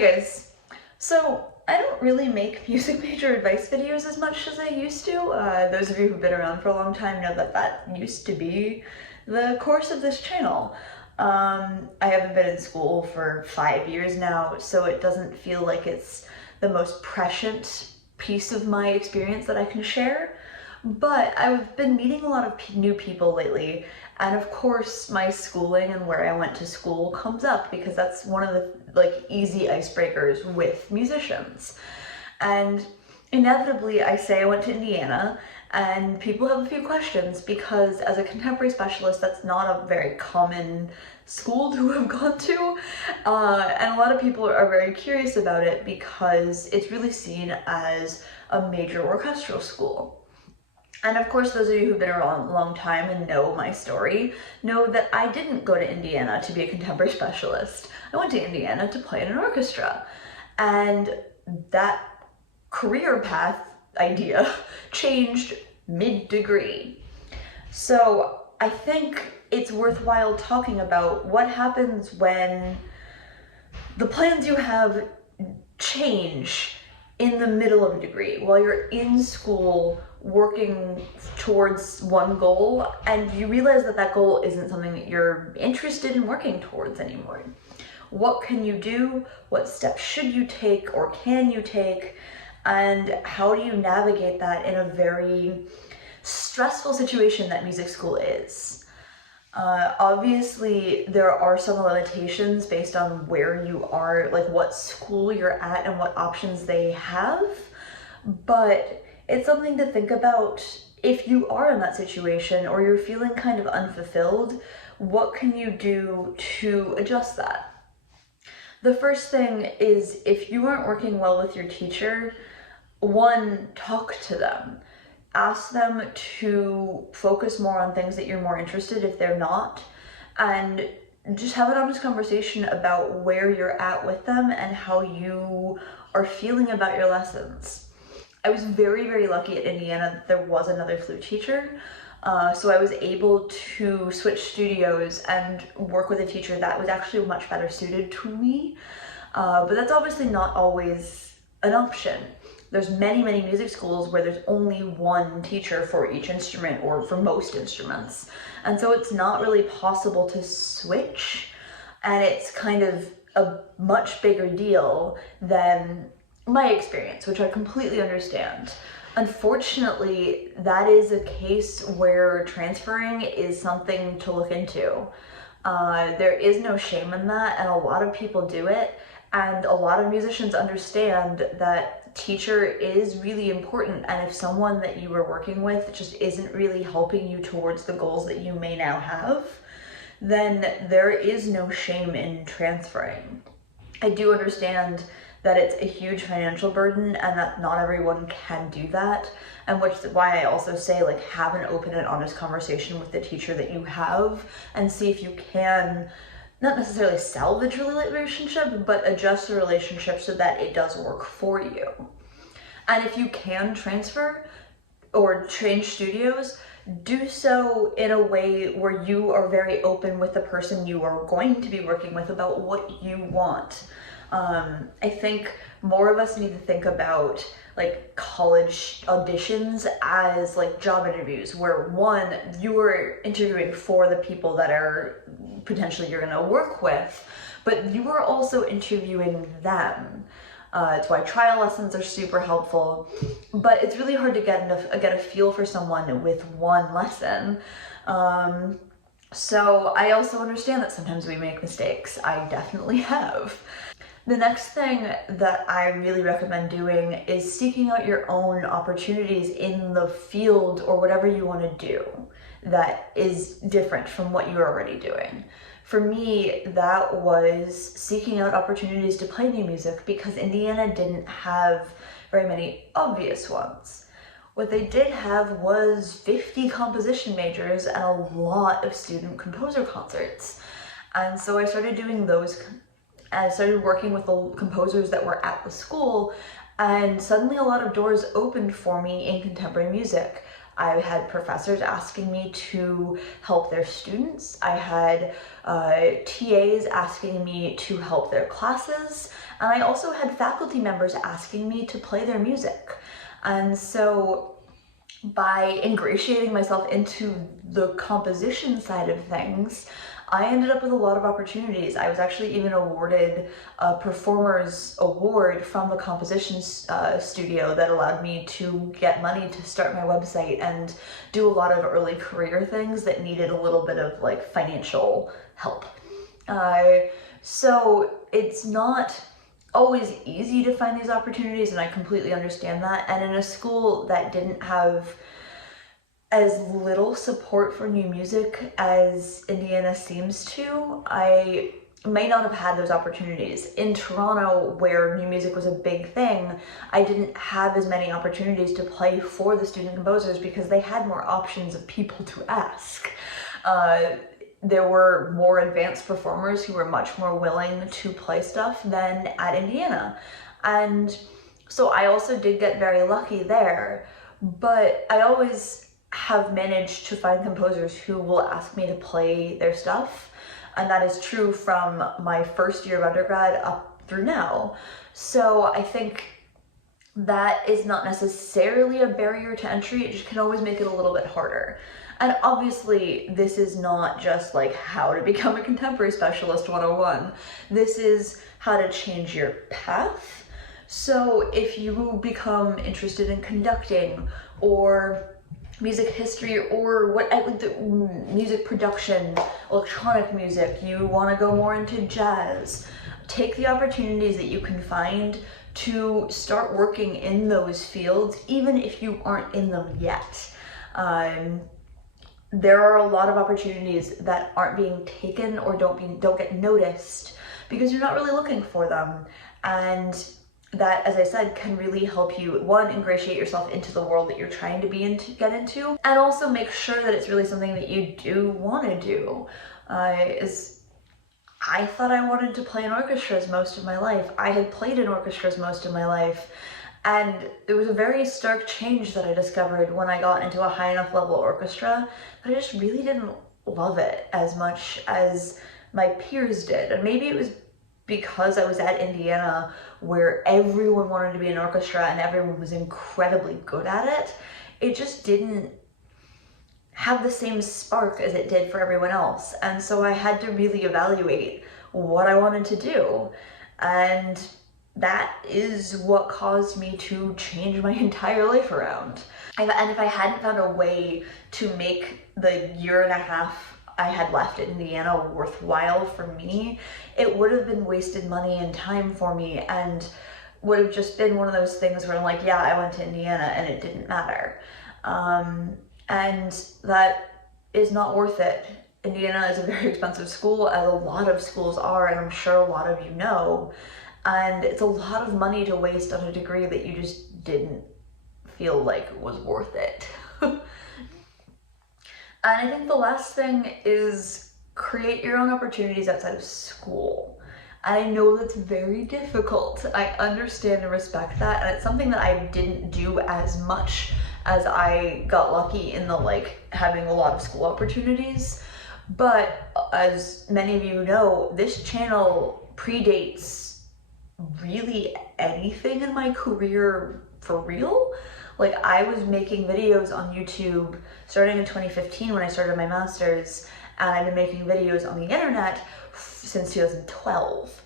Hey guys! So, I don't really make music major advice videos as much as I used to. Those of you who've been around for a long time know that that used to be the course of this channel. I haven't been in school for 5 years now, so it doesn't feel like it's the most prescient piece of my experience that I can share. But I've been meeting a lot of new people lately, and of course my schooling and where I went to school comes up because that's one of the easy icebreakers with musicians. And inevitably I say I went to Indiana, and people have a few questions because as a contemporary specialist that's not a very common school to have gone to, and a lot of people are very curious about it because it's really seen as a major orchestral school. And of course, those of you who've been around a long time and know my story know that I didn't go to Indiana to be a contemporary specialist. I went to Indiana to play in an orchestra. And that career path idea changed mid-degree. So I think it's worthwhile talking about what happens when the plans you have change in the middle of a degree while you're in school working towards one goal and you realize that that goal isn't something that you're interested in working towards anymore. What can you do? What steps should you take or can you take? And how do you navigate that in a very stressful situation that music school is? Obviously, there are some limitations based on where you are, like what school you're at and what options they have, but it's something to think about if you are in that situation or you're feeling kind of unfulfilled. What can you do to adjust that? The first thing is, if you aren't working well with your teacher, one, talk to them. Ask them to focus more on things that you're more interested if they're not, and just have an honest conversation about where you're at with them and how you are feeling about your lessons. I was very, very lucky at Indiana that there was another flute teacher, so I was able to switch studios and work with a teacher that was actually much better suited to me, but that's obviously not always an option. There's many, many music schools where there's only one teacher for each instrument or for most instruments. And so it's not really possible to switch, and it's kind of a much bigger deal than my experience, which I completely understand. Unfortunately, that is a case where transferring is something to look into. There is no shame in that, and a lot of people do it, and a lot of musicians understand that teacher is really important, and if someone that you were working with just isn't really helping you towards the goals that you may now have, then there is no shame in transferring. I do understand that it's a huge financial burden and that not everyone can do that, and which is why I also say, like, have an open and honest conversation with the teacher that you have and see if you can not necessarily salvage the relationship, but adjust the relationship so that it does work for you. And if you can transfer or change studios, do so in a way where you are very open with the person you are going to be working with about what you want. I think more of us need to think about like college auditions as like job interviews, where one, you are interviewing for the people that are potentially you're gonna work with, but you are also interviewing them. It's why trial lessons are super helpful, but it's really hard to get a feel for someone with one lesson. So I also understand that sometimes we make mistakes. I definitely have. The next thing that I really recommend doing is seeking out your own opportunities in the field or whatever you want to do that is different from what you're already doing. For me, that was seeking out opportunities to play new music because Indiana didn't have very many obvious ones. What they did have was 50 composition majors and a lot of student composer concerts. And so I started doing those. I started working with the composers that were at the school, and suddenly a lot of doors opened for me in contemporary music. I had professors asking me to help their students. I had TAs asking me to help their classes. And I also had faculty members asking me to play their music. And so by ingratiating myself into the composition side of things, I ended up with a lot of opportunities. I was actually even awarded a performer's award from the composition studio that allowed me to get money to start my website and do a lot of early career things that needed a little bit of like financial help. So it's not always easy to find these opportunities, and I completely understand that. And in a school that didn't have as little support for new music as Indiana seems to, I may not have had those opportunities. In Toronto, where new music was a big thing, I didn't have as many opportunities to play for the student composers because they had more options of people to ask. There were more advanced performers who were much more willing to play stuff than at Indiana. And so I also did get very lucky there, but I always have managed to find composers who will ask me to play their stuff. And that is true from my first year of undergrad up through now. So I think that is not necessarily a barrier to entry. It just can always make it a little bit harder. And obviously, this is not just like how to become a contemporary specialist 101. This is how to change your path. So if you become interested in conducting or music history or music production, electronic music, you want to go more into jazz, take the opportunities that you can find to start working in those fields, even if you aren't in them yet. There are a lot of opportunities that aren't being taken or don't get noticed because you're not really looking for them. And that, as I said, can really help you, one, ingratiate yourself into the world that you're trying to get into, and also make sure that it's really something that you do want to do. I thought I wanted to play in orchestras most of my life. I had played in orchestras most of my life, and it was a very stark change that I discovered when I got into a high enough level orchestra that I just really didn't love it as much as my peers did. And maybe it was because I was at Indiana where everyone wanted to be in orchestra and everyone was incredibly good at it. It just didn't have the same spark as it did for everyone else. And so I had to really evaluate what I wanted to do. And that is what caused me to change my entire life around. And if I hadn't found a way to make the year and a half I had left at Indiana worthwhile for me, it would have been wasted money and time for me, and would have just been one of those things where I'm like, yeah, I went to Indiana and it didn't matter. And that is not worth it. Indiana is a very expensive school, as a lot of schools are, and I'm sure a lot of you know. And it's a lot of money to waste on a degree that you just didn't feel like was worth it. And I think the last thing is create your own opportunities outside of school. And I know that's very difficult. I understand and respect that. And it's something that I didn't do as much as I got lucky in the having a lot of school opportunities. But as many of you know, this channel predates really anything in my career for real. I was making videos on YouTube starting in 2015 when I started my master's, and I've been making videos on the internet since 2012.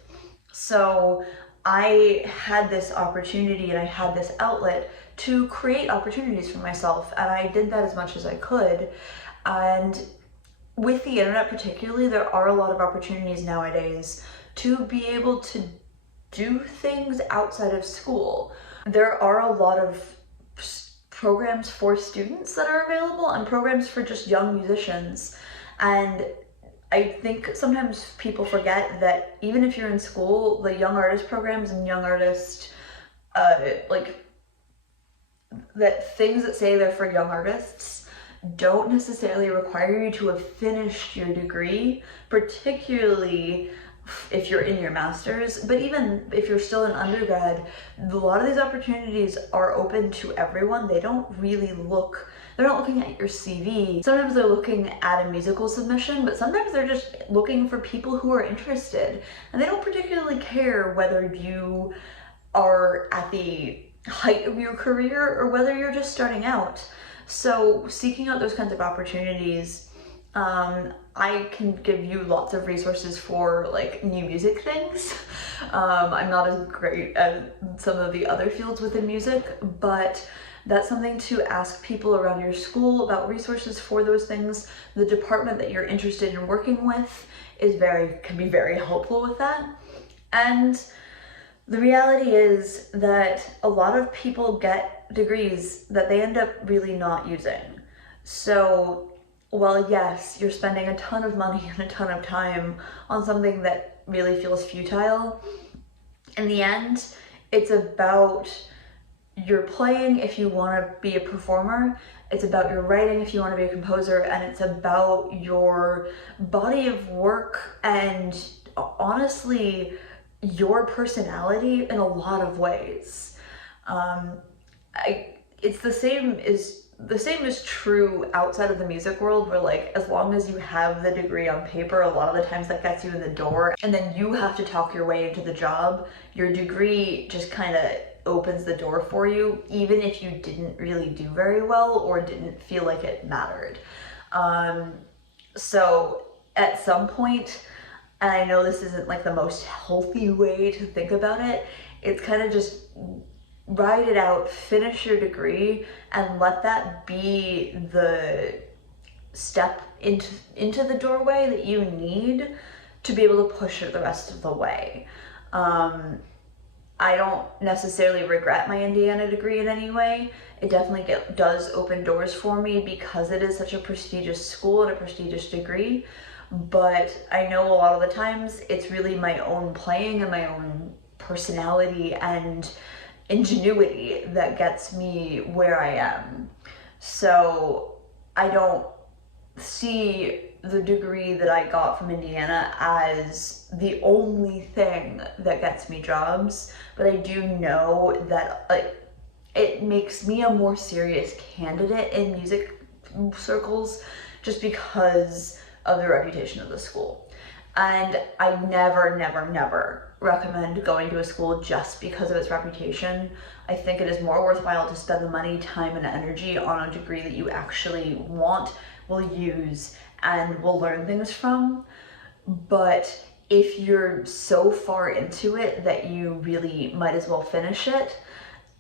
So I had this opportunity and I had this outlet to create opportunities for myself, and I did that as much as I could. And with the internet particularly, there are a lot of opportunities nowadays to be able to do things outside of school. There are a lot of programs for students that are available and programs for just young musicians. And I think sometimes people forget that even if you're in school, the young artist programs and young artist, that things that say they're for young artists don't necessarily require you to have finished your degree, particularly if you're in your master's, but even if you're still an undergrad, a lot of these opportunities are open to everyone. They don't really look, they're not looking at your CV. Sometimes they're looking at a musical submission, but sometimes they're just looking for people who are interested. And they don't particularly care whether you are at the height of your career or whether you're just starting out. So seeking out those kinds of opportunities, I can give you lots of resources for like new music things. I'm not as great as some of the other fields within music, but that's something to ask people around your school about resources for those things. The department that you're interested in working with can be very helpful with that. And the reality is that a lot of people get degrees that they end up really not using. So while yes, you're spending a ton of money and a ton of time on something that really feels futile, in the end, it's about your playing if you want to be a performer, it's about your writing if you want to be a composer, and it's about your body of work and honestly, your personality in a lot of ways. It's the same is true outside of the music world, where like as long as you have the degree on paper, a lot of the times that gets you in the door, and then you have to talk your way into the job. Your degree just kind of opens the door for you, even if you didn't really do very well or didn't feel like it mattered. So at some point, and I know this isn't like the most healthy way to think about it, it's kind of just ride it out, finish your degree, and let that be the step into the doorway that you need to be able to push it the rest of the way. I don't necessarily regret my Indiana degree in any way. It definitely does open doors for me because it is such a prestigious school and a prestigious degree. But I know a lot of the times it's really my own playing and my own personality and ingenuity that gets me where I am. So I don't see the degree that I got from Indiana as the only thing that gets me jobs, but I do know that like it makes me a more serious candidate in music circles just because of the reputation of the school. And I never recommend going to a school just because of its reputation. I think it is more worthwhile to spend the money, time, and energy on a degree that you actually want, will use, and will learn things from. But if you're so far into it that you really might as well finish it,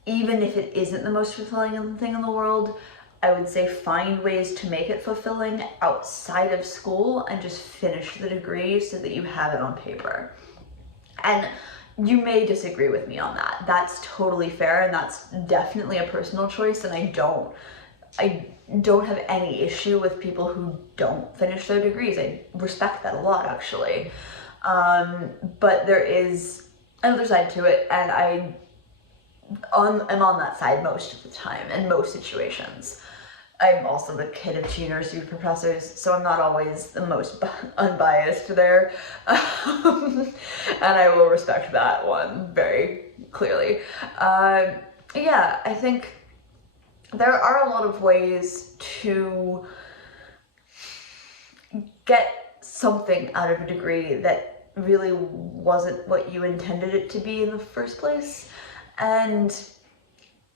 even if it isn't the most fulfilling thing in the world, I would say find ways to make it fulfilling outside of school and just finish the degree so that you have it on paper. And you may disagree with me on that. That's totally fair, and that's definitely a personal choice, and I don't have any issue with people who don't finish their degrees. I respect that a lot, actually. But there is another side to it, and I'm on that side most of the time in most situations. I'm also the kid of two university professors, so I'm not always the most unbiased there. And I will respect that one very clearly. Yeah, I think there are a lot of ways to get something out of a degree that really wasn't what you intended it to be in the first place. And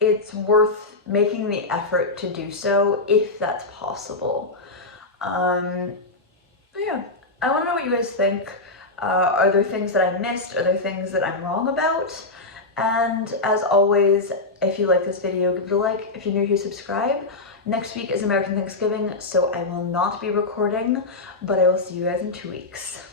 it's worth making the effort to do so if that's possible. Yeah, I want to know what you guys think. Are there things that I missed? Are there things that I'm wrong about? And as always, if you like this video, give it a like. If you're new here, subscribe. Next week is American Thanksgiving, so I will not be recording, but I will see you guys in 2 weeks.